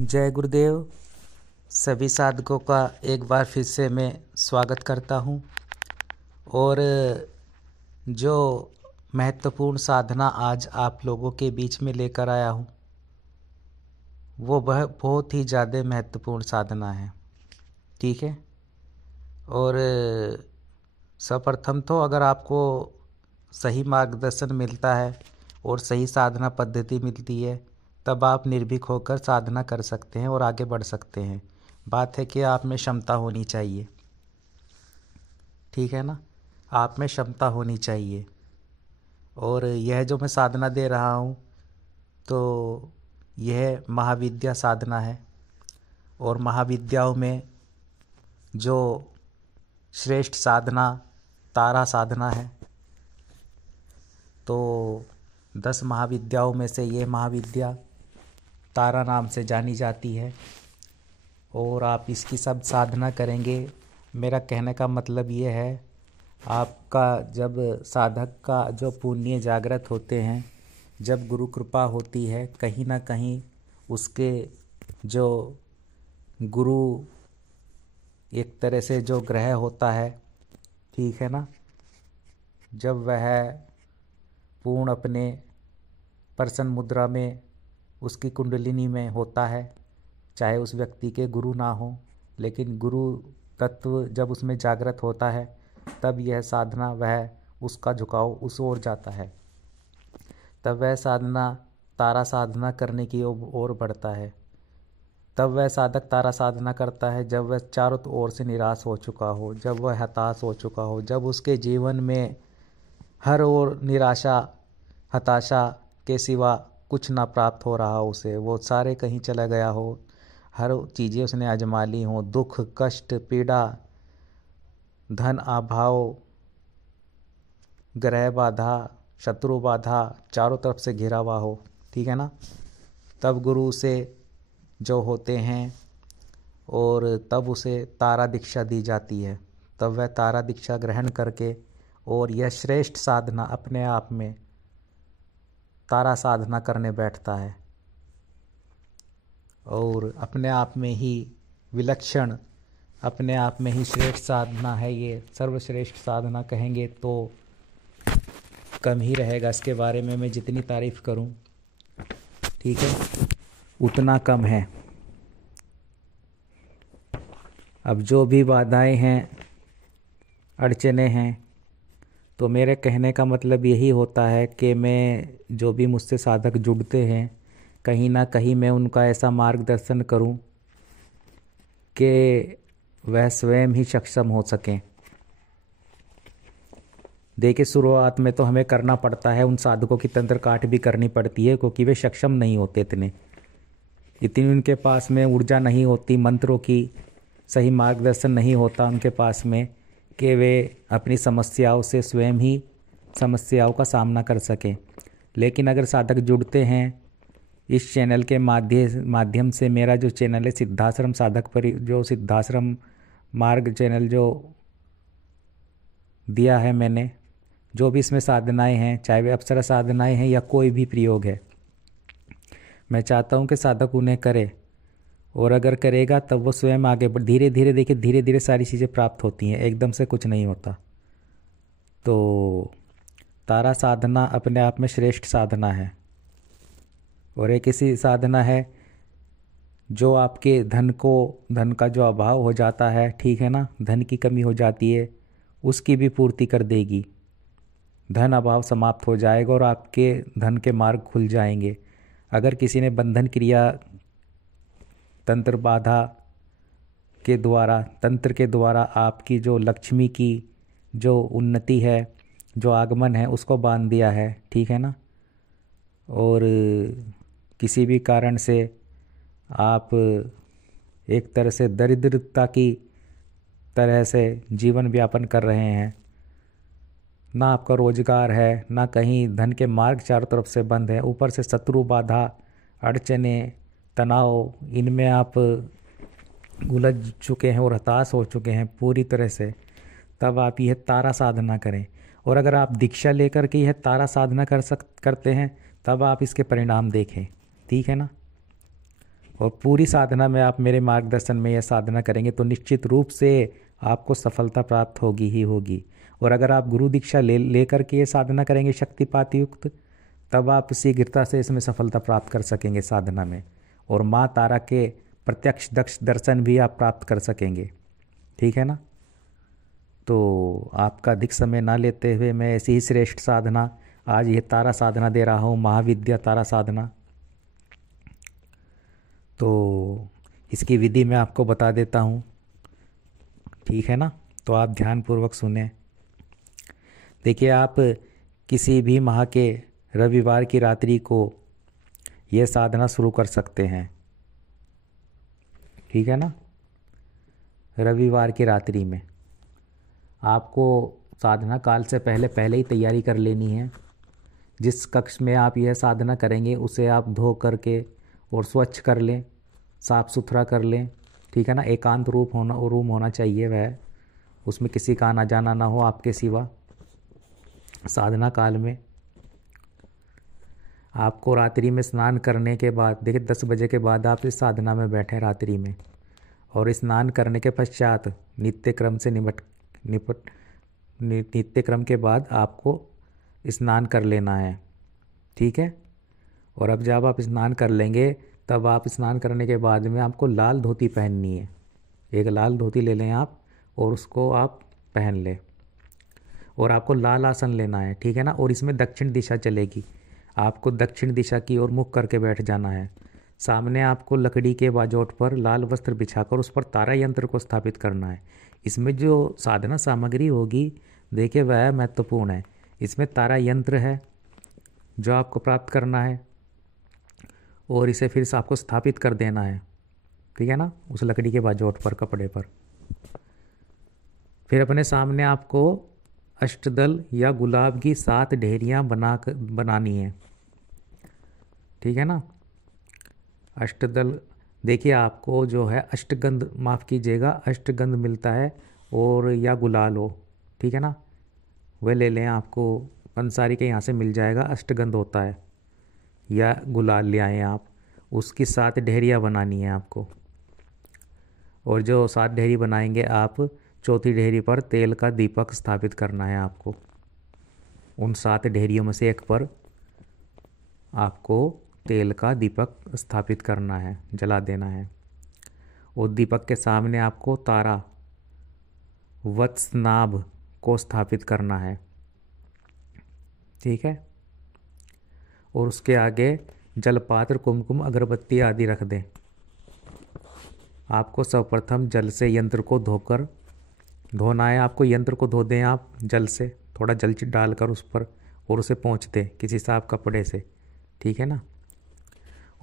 जय गुरुदेव। सभी साधकों का एक बार फिर से मैं स्वागत करता हूँ। और जो महत्वपूर्ण साधना आज आप लोगों के बीच में लेकर आया हूँ वो बहुत ही ज़्यादा महत्वपूर्ण साधना है। ठीक है। और सर्वप्रथम तो अगर आपको सही मार्गदर्शन मिलता है और सही साधना पद्धति मिलती है तब आप निर्भीक होकर साधना कर सकते हैं और आगे बढ़ सकते हैं। बात है कि आप में क्षमता होनी चाहिए। ठीक है ना। आप में क्षमता होनी चाहिए। और यह जो मैं साधना दे रहा हूँ तो यह महाविद्या साधना है। और महाविद्याओं में जो श्रेष्ठ साधना तारा साधना है। तो 10 महाविद्याओं में से ये महाविद्या तारा नाम से जानी जाती है। और आप इसकी सब साधना करेंगे। मेरा कहने का मतलब ये है, आपका जब साधक का जो पुण्य जागृत होते हैं, जब गुरु कृपा होती है, कहीं ना कहीं उसके जो गुरु एक तरह से जो ग्रह होता है, ठीक है ना, जब वह पूर्ण अपने प्रसन्न मुद्रा में उसकी कुंडलिनी में होता है, चाहे उस व्यक्ति के गुरु ना हो, लेकिन गुरु तत्व जब उसमें जागृत होता है तब यह साधना वह उसका झुकाव उस ओर जाता है। तब वह साधना तारा साधना करने की ओर बढ़ता है। तब वह साधक तारा साधना करता है जब वह चारों ओर से निराश हो चुका हो, जब वह हताश हो चुका हो, जब उसके जीवन में हर ओर निराशा हताशा के सिवा कुछ ना प्राप्त हो रहा हो उसे, वो सारे कहीं चला गया हो, हर चीज़ें उसने आजमा ली हों, दुख कष्ट पीड़ा धन अभाव ग्रह बाधा शत्रु बाधा चारों तरफ से घिरा हुआ हो। ठीक है ना। तब गुरु से जो होते हैं और तब उसे तारा दीक्षा दी जाती है। तब वह तारा दीक्षा ग्रहण करके और यह श्रेष्ठ साधना अपने आप में तारा साधना करने बैठता है। और अपने आप में ही विलक्षण, अपने आप में ही श्रेष्ठ साधना है। ये सर्वश्रेष्ठ साधना कहेंगे तो कम ही रहेगा। इसके बारे में मैं जितनी तारीफ करूं, ठीक है, उतना कम है। अब जो भी बाधाएं हैं, अड़चने हैं, तो मेरे कहने का मतलब यही होता है कि मैं जो भी मुझसे साधक जुड़ते हैं, कहीं ना कहीं मैं उनका ऐसा मार्गदर्शन करूं कि वह स्वयं ही सक्षम हो सकें। देखिए, शुरुआत में तो हमें करना पड़ता है, उन साधकों की तंत्र काट भी करनी पड़ती है, क्योंकि वे सक्षम नहीं होते, इतनी उनके पास में ऊर्जा नहीं होती, मंत्रों की सही मार्गदर्शन नहीं होता उनके पास में कि वे अपनी समस्याओं से स्वयं ही समस्याओं का सामना कर सकें। लेकिन अगर साधक जुड़ते हैं इस चैनल के माध्यम से, मेरा जो चैनल है सिद्धाश्रम साधक पर, जो सिद्धाश्रम मार्ग चैनल जो दिया है मैंने, जो भी इसमें साधनाएं हैं, चाहे वे अप्सरा साधनाएं हैं या कोई भी प्रयोग है, मैं चाहता हूं कि साधक उन्हें करे। और अगर करेगा तब वो स्वयं आगे धीरे धीरे, देखिए धीरे धीरे सारी चीज़ें प्राप्त होती हैं, एकदम से कुछ नहीं होता। तो तारा साधना अपने आप में श्रेष्ठ साधना है। और एक ऐसी साधना है जो आपके धन का जो अभाव हो जाता है, ठीक है ना, धन की कमी हो जाती है, उसकी भी पूर्ति कर देगी। धन अभाव समाप्त हो जाएगा और आपके धन के मार्ग खुल जाएंगे। अगर किसी ने बंधन क्रिया तंत्र बाधा के द्वारा, तंत्र के द्वारा आपकी जो लक्ष्मी की जो उन्नति है, जो आगमन है, उसको बांध दिया है, ठीक है ना, और किसी भी कारण से आप एक तरह से दरिद्रता की तरह से जीवन व्यापन कर रहे हैं, ना आपका रोजगार है, ना कहीं धन के मार्ग चारों तरफ से बंद है, ऊपर से शत्रु बाधा अड़चने तनाव, इनमें आप उलझ चुके हैं और हताश हो चुके हैं पूरी तरह से, तब आप यह तारा साधना करें। और अगर आप दीक्षा लेकर के यह तारा साधना करते हैं तब आप इसके परिणाम देखें। ठीक है ना। और पूरी साधना में आप मेरे मार्गदर्शन में यह साधना करेंगे तो निश्चित रूप से आपको सफलता प्राप्त होगी ही होगी। और अगर आप गुरु दीक्षा ले करके ये साधना करेंगे शक्तिपात युक्त, तब आप शीघ्रता से इसमें सफलता प्राप्त कर सकेंगे साधना में, और माँ तारा के प्रत्यक्ष दक्ष दर्शन भी आप प्राप्त कर सकेंगे। ठीक है ना। तो आपका अधिक समय ना लेते हुए मैं ऐसी ही श्रेष्ठ साधना आज ये तारा साधना दे रहा हूँ, महाविद्या तारा साधना। तो इसकी विधि मैं आपको बता देता हूँ। ठीक है ना। तो आप ध्यानपूर्वक सुने। देखिए, आप किसी भी माह के रविवार की रात्रि को यह साधना शुरू कर सकते हैं। ठीक है ना। रविवार की रात्रि में आपको साधना काल से पहले ही तैयारी कर लेनी है। जिस कक्ष में आप यह साधना करेंगे उसे आप धो करके और स्वच्छ कर लें, साफ़ सुथरा कर लें। ठीक है ना। एकांत रूम होना चाहिए वह, उसमें किसी का आना जाना ना हो आपके सिवा। साधना काल में आपको रात्रि में स्नान करने के बाद, देखिए 10 बजे के बाद आप इस साधना में बैठे रात्रि में, और स्नान करने के पश्चात नित्य क्रम से नित्य क्रम के बाद आपको स्नान कर लेना है। ठीक है। और अब जब आप स्नान कर लेंगे तब आप स्नान करने के बाद में आपको लाल धोती पहननी है। एक लाल धोती ले लें आप और उसको आप पहन लें, और आपको लाल आसन लेना है। ठीक है ना। और इसमें दक्षिण दिशा चलेगी, आपको दक्षिण दिशा की ओर मुख करके बैठ जाना है। सामने आपको लकड़ी के बाजोट पर लाल वस्त्र बिछाकर उस पर तारा यंत्र को स्थापित करना है। इसमें जो साधना सामग्री होगी, देखिए वह महत्वपूर्ण है। इसमें तारा यंत्र है जो आपको प्राप्त करना है, और इसे फिर से आपको स्थापित कर देना है। ठीक है ना। उस लकड़ी के बाजोट पर, कपड़े पर। फिर अपने सामने आपको अष्टदल या गुलाब की 7 ढेरियाँ बनानी है। ठीक है ना। अष्टदल, देखिए आपको जो है अष्टगंध, माफ़ कीजिएगा, अष्टगंध मिलता है, और या गुलाल हो। ठीक है ना। वह ले लें, आपको पंसारी के यहाँ से मिल जाएगा, अष्टगंध होता है, या गुलाल ले आएँ आप। उसकी 7 ढेरियाँ बनानी है आपको, और जो 7 ढेरी बनाएंगे आप, चौथी ढेरी पर तेल का दीपक स्थापित करना है आपको। उन 7 ढेरियों में से एक पर आपको तेल का दीपक स्थापित करना है, जला देना है। और दीपक के सामने आपको तारा वत्सनाभ को स्थापित करना है। ठीक है। और उसके आगे जलपात्र, कुमकुम, अगरबत्ती आदि रख दें। आपको सर्वप्रथम जल से यंत्र को धोना है। आपको यंत्र को धो दें आप जल से, थोड़ा जल डालकर उस पर, और उसे पोंछ दें किसी साफ कपड़े से। ठीक है ना।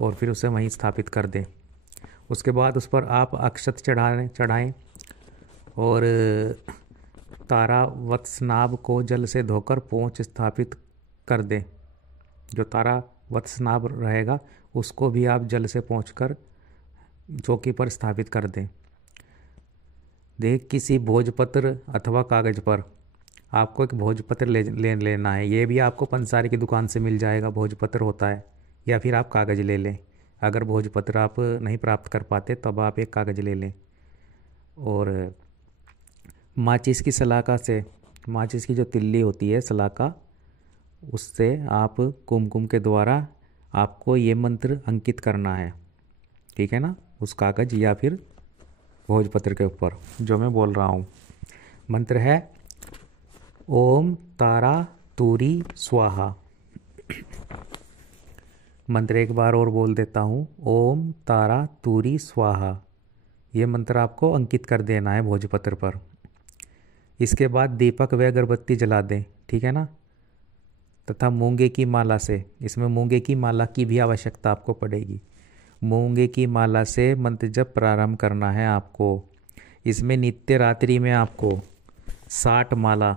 और फिर उसे वहीं स्थापित कर दें। उसके बाद उस पर आप अक्षत चढ़ाएं, और तारा वत्सनाभ को जल से धोकर पोंछ स्थापित कर दें। जो तारा वत्सनाभ रहेगा उसको भी आप जल से पोंछकर चौकी पर स्थापित कर दें। देख, किसी भोजपत्र अथवा कागज़ पर आपको एक भोजपत्र लेना है। ये भी आपको पंसारी की दुकान से मिल जाएगा, भोजपत्र होता है, या फिर आप कागज़ ले लें। अगर भोजपत्र आप नहीं प्राप्त कर पाते तब आप एक कागज़ ले लें, और माचिस की सलाखा से, माचिस की जो तिल्ली होती है सलाखा, उससे आप कुमकुम के द्वारा आपको ये मंत्र अंकित करना है। ठीक है ना। उस कागज़ या फिर भोजपत्र के ऊपर जो मैं बोल रहा हूँ। मंत्र है ओम तारा तूरी स्वाहा। मंत्र एक बार और बोल देता हूँ, ओम तारा तूरी स्वाहा। ये मंत्र आपको अंकित कर देना है भोजपत्र पर। इसके बाद दीपक व अगरबत्ती जला दें। ठीक है ना। तथा मूंगे की माला से, इसमें मूंगे की माला की भी आवश्यकता आपको पड़ेगी। मूंगे की माला से मंत्र जप प्रारंभ करना है आपको। इसमें नित्य रात्रि में आपको 60 माला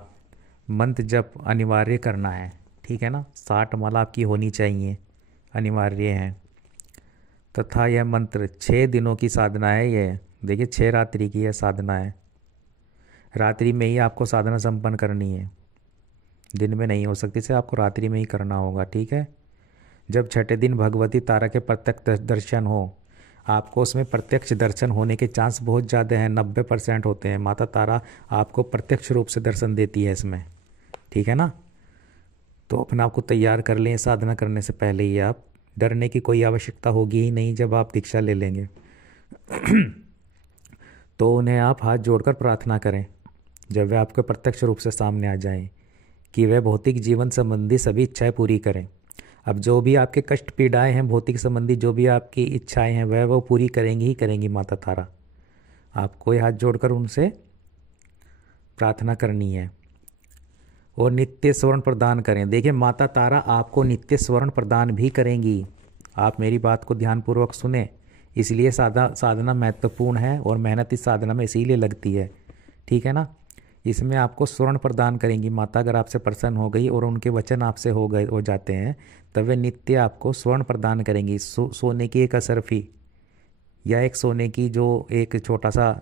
मंत्र जप अनिवार्य करना है। ठीक है ना। 60 माला आपकी होनी चाहिए, अनिवार्य है। तथा यह मंत्र 6 दिनों की साधना है। ये देखिए 6 रात्रि की यह साधना है। रात्रि में ही आपको साधना संपन्न करनी है, दिन में नहीं हो सकती, इसे आपको रात्रि में ही करना होगा। ठीक है। जब छठे दिन भगवती तारा के प्रत्यक्ष दर्शन हो, आपको उसमें प्रत्यक्ष दर्शन होने के चांस बहुत ज़्यादा हैं, 90% होते हैं। माता तारा आपको प्रत्यक्ष रूप से दर्शन देती है इसमें, ठीक है ना। तो अपने आप को तैयार कर लें, साधना करने से पहले ही आप, डरने की कोई आवश्यकता होगी ही नहीं जब आप दीक्षा ले लेंगे। तो उन्हें आप हाथ जोड़कर प्रार्थना करें जब वे आपके प्रत्यक्ष रूप से सामने आ जाएं कि वे भौतिक जीवन संबंधी सभी इच्छाएं पूरी करें। अब जो भी आपके कष्ट पीड़ाएं हैं भौतिक संबंधी, जो भी आपकी इच्छाएं हैं वह वो पूरी करेंगी ही करेंगी माता तारा। आपको हाथ जोड़कर उनसे प्रार्थना करनी है और नित्य स्वर्ण प्रदान करें। देखिए माता तारा आपको नित्य स्वर्ण प्रदान भी करेंगी। आप मेरी बात को ध्यानपूर्वक सुने, इसलिए साधना महत्वपूर्ण है और मेहनत इस साधना में इसीलिए लगती है, ठीक है ना। इसमें आपको स्वर्ण प्रदान करेंगी माता। अगर आपसे प्रसन्न हो गई और उनके वचन आपसे हो जाते हैं तब वे नित्य आपको स्वर्ण प्रदान करेंगी। सोने की एक असरफी या एक सोने की जो एक छोटा सा,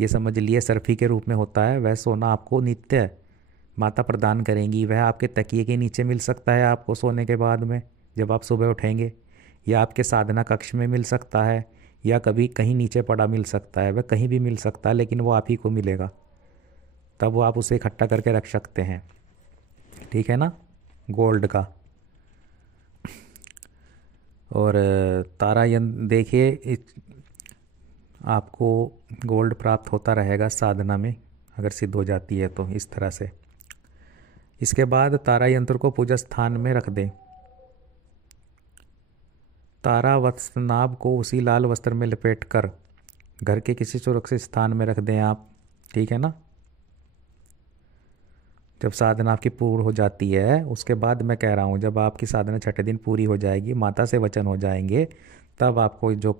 ये समझ लिए सरफी के रूप में होता है, वह सोना आपको नित्य माता प्रदान करेंगी। वह आपके तकिए के नीचे मिल सकता है आपको सोने के बाद में जब आप सुबह उठेंगे, या आपके साधना कक्ष में मिल सकता है, या कभी कहीं नीचे पड़ा मिल सकता है। वह कहीं भी मिल सकता है लेकिन वो आप ही को मिलेगा, तब वो आप उसे इकट्ठा करके रख सकते हैं, ठीक है ना, गोल्ड का। और तारा यंत्र देखिए, आपको गोल्ड प्राप्त होता रहेगा साधना में अगर सिद्ध हो जाती है तो इस तरह से। इसके बाद तारा यंत्र को पूजा स्थान में रख दें। तारा वस्त्रनाभ को उसी लाल वस्त्र में लपेटकर घर के किसी सुरक्षित स्थान में रख दें आप, ठीक है ना। जब साधना आपकी पूर्ण हो जाती है उसके बाद मैं कह रहा हूँ, जब आपकी साधना छठे दिन पूरी हो जाएगी, माता से वचन हो जाएंगे, तब आपको जो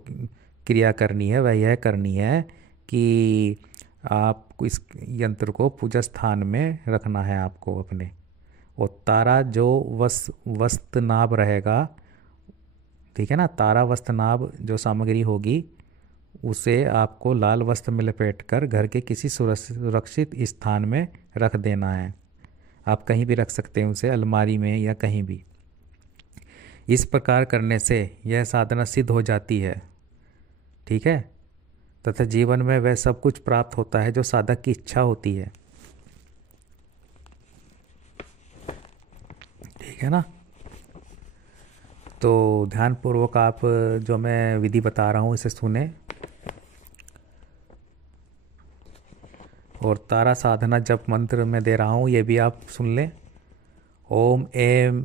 क्रिया करनी है वह यह करनी है कि आपको इस यंत्र को पूजा स्थान में रखना है आपको अपने। और तारा जो वस्त्रनाभ रहेगा, ठीक है ना, तारा वस्त्रनाभ जो सामग्री होगी उसे आपको लाल वस्त्र में लपेटकर घर के किसी सुरक्षित स्थान में रख देना है। आप कहीं भी रख सकते हैं उसे, अलमारी में या कहीं भी। इस प्रकार करने से यह साधना सिद्ध हो जाती है, ठीक है, तथा जीवन में वह सब कुछ प्राप्त होता है जो साधक की इच्छा होती है, ठीक है ना। तो ध्यानपूर्वक आप जो मैं विधि बता रहा हूँ इसे सुने। और तारा साधना जप मंत्र मैं दे रहा हूँ, ये भी आप सुन लें। ओम एम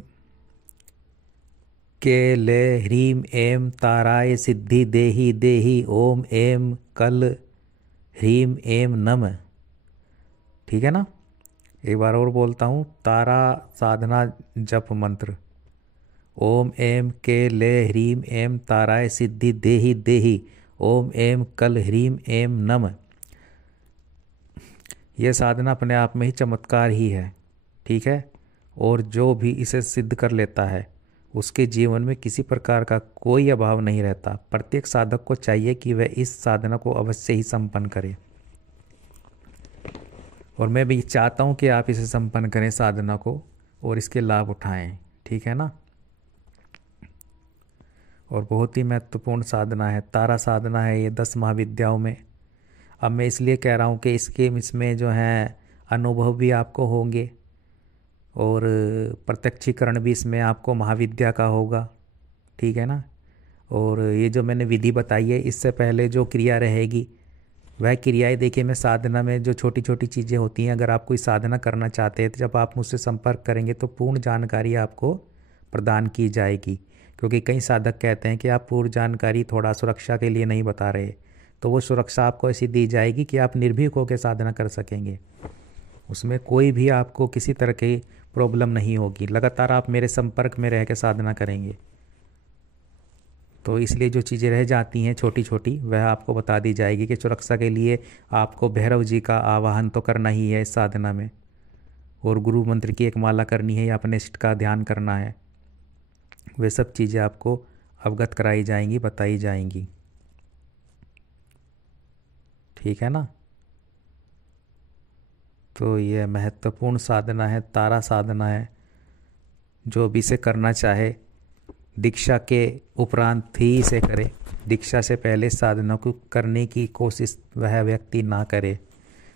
के ले ह्रीम एम ताराय सिद्धि देहि देहि ओम एम कल ह्रीम एम नम, ठीक है ना। एक बार और बोलता हूँ, तारा साधना जप मंत्र। ओम एम के ले ह्रीम एम ताराय सिद्धि देहि देहि ओम एम कल ह्रीम एम नम। यह साधना अपने आप में ही चमत्कार ही है, ठीक है। और जो भी इसे सिद्ध कर लेता है उसके जीवन में किसी प्रकार का कोई अभाव नहीं रहता। प्रत्येक साधक को चाहिए कि वह इस साधना को अवश्य ही संपन्न करे। और मैं भी चाहता हूँ कि आप इसे संपन्न करें साधना को और इसके लाभ उठाएं, ठीक है ना। और बहुत ही महत्वपूर्ण साधना है, तारा साधना है ये 10 महाविद्याओं में। अब मैं इसलिए कह रहा हूँ कि इसमें जो है अनुभव भी आपको होंगे और प्रत्यक्षीकरण भी इसमें आपको महाविद्या का होगा, ठीक है ना। और ये जो मैंने विधि बताई है इससे पहले जो क्रिया रहेगी वह क्रियाएं देखिए, मैं साधना में जो छोटी छोटी चीज़ें होती हैं, अगर आप कोई साधना करना चाहते हैं तो जब आप मुझसे संपर्क करेंगे तो पूर्ण जानकारी आपको प्रदान की जाएगी। क्योंकि कई साधक कहते हैं कि आप पूर्ण जानकारी थोड़ा सुरक्षा के लिए नहीं बता रहे, तो वो सुरक्षा आपको ऐसी दी जाएगी कि आप निर्भीक होकर साधना कर सकेंगे। उसमें कोई भी आपको किसी तरह की प्रॉब्लम नहीं होगी। लगातार आप मेरे संपर्क में रह के साधना करेंगे, तो इसलिए जो चीज़ें रह जाती हैं छोटी छोटी वह आपको बता दी जाएगी कि सुरक्षा के लिए आपको भैरव जी का आवाहन तो करना ही है इस साधना में, और गुरु मंत्र की एक माला करनी है या अपने इष्ट का ध्यान करना है। वे सब चीज़ें आपको अवगत कराई जाएंगी, बताई जाएंगी, ठीक है ना। तो यह महत्वपूर्ण साधना है, तारा साधना है। जो भी इसे करना चाहे दीक्षा के उपरांत ही इसे करे। दीक्षा से पहले साधना को करने की कोशिश वह व्यक्ति ना करे,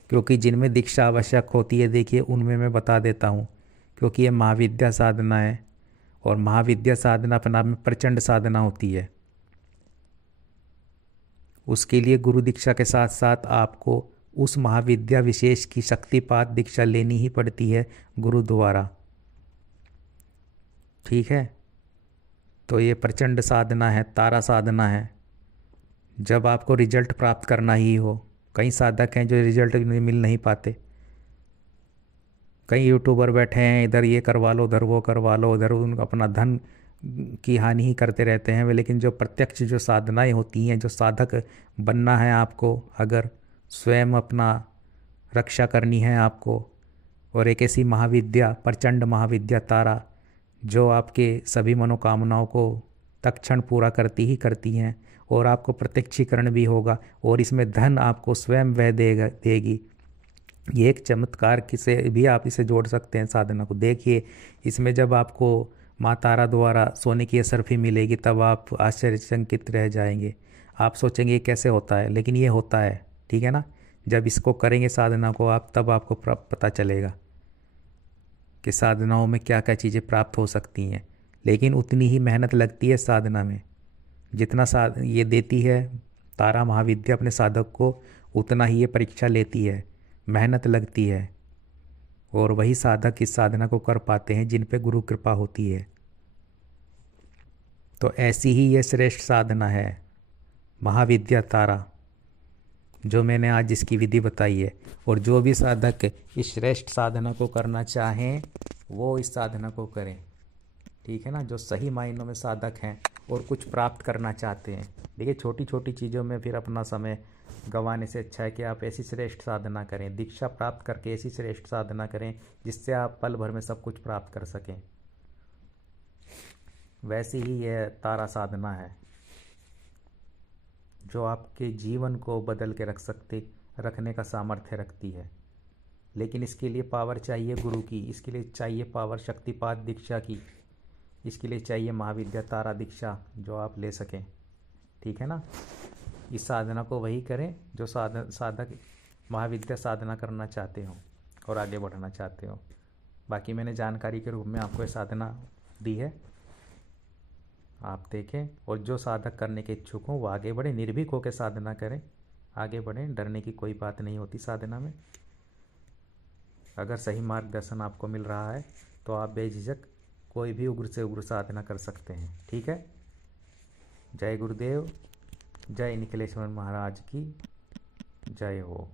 क्योंकि जिनमें दीक्षा आवश्यक होती है, देखिए उनमें मैं बता देता हूँ, क्योंकि ये महाविद्या साधना है और महाविद्या साधना अपने आप में प्रचंड साधना होती है। उसके लिए गुरु दीक्षा के साथ साथ आपको उस महाविद्या विशेष की शक्तिपात दीक्षा लेनी ही पड़ती है गुरु द्वारा। ठीक है, तो ये प्रचंड साधना है, तारा साधना है। जब आपको रिजल्ट प्राप्त करना ही हो, कई साधक हैं जो रिजल्ट मिल नहीं पाते। कई यूट्यूबर बैठे हैं, इधर ये करवा लो, उधर वो करवा लो, उधर उन अपना धन की हानि ही करते रहते हैं वे। लेकिन जो प्रत्यक्ष जो साधनाएं होती हैं, जो साधक बनना है आपको, अगर स्वयं अपना रक्षा करनी है आपको, और एक ऐसी महाविद्या, प्रचंड महाविद्या तारा, जो आपके सभी मनोकामनाओं को तत्क्षण पूरा करती ही करती हैं, और आपको प्रत्यक्षीकरण भी होगा, और इसमें धन आपको स्वयं वह देगी। ये एक चमत्कार किसे भी आप इसे जोड़ सकते हैं साधना को। देखिए, इसमें जब आपको माँ तारा द्वारा सोने की असरफी मिलेगी, तब आप आश्चर्यचकित रह जाएंगे। आप सोचेंगे ये कैसे होता है, लेकिन ये होता है। ठीक है ना, जब इसको करेंगे साधना को आप, तब आपको पता चलेगा कि साधनाओं में क्या क्या चीज़ें प्राप्त हो सकती हैं। लेकिन उतनी ही मेहनत लगती है साधना में, जितना ये देती है तारा महाविद्या अपने साधक को, उतना ही ये परीक्षा लेती है, मेहनत लगती है। और वही साधक इस साधना को कर पाते हैं जिन पे गुरु कृपा होती है। तो ऐसी ही ये श्रेष्ठ साधना है महाविद्या तारा, जो मैंने आज इसकी विधि बताई है। और जो भी साधक इस श्रेष्ठ साधना को करना चाहें, वो इस साधना को करें। ठीक है ना, जो सही मायनों में साधक हैं और कुछ प्राप्त करना चाहते हैं। देखिए, छोटी छोटी चीज़ों में फिर अपना समय गंवाने से अच्छा है कि आप ऐसी श्रेष्ठ साधना करें, दीक्षा प्राप्त करके ऐसी श्रेष्ठ साधना करें जिससे आप पल भर में सब कुछ प्राप्त कर सकें। वैसी ही यह तारा साधना है, जो आपके जीवन को बदल के रखने का सामर्थ्य रखती है। लेकिन इसके लिए पावर चाहिए गुरु की, इसके लिए चाहिए पावर शक्तिपात दीक्षा की, इसके लिए चाहिए महाविद्या तारा दीक्षा जो आप ले सकें। ठीक है ना, इस साधना को वही करें जो साधक महाविद्या साधना करना चाहते हो और आगे बढ़ना चाहते हो। बाकी मैंने जानकारी के रूप में आपको ये साधना दी है, आप देखें। और जो साधक करने के इच्छुक हों वो आगे बढ़े, निर्भीक होकर साधना करें, आगे बढ़ें। डरने की कोई बात नहीं होती साधना में। अगर सही मार्गदर्शन आपको मिल रहा है तो आप बेझिझक कोई भी उग्र से उग्र साधना कर सकते हैं। ठीक है, जय गुरुदेव, जय निखिलेश्वर महाराज की जय हो।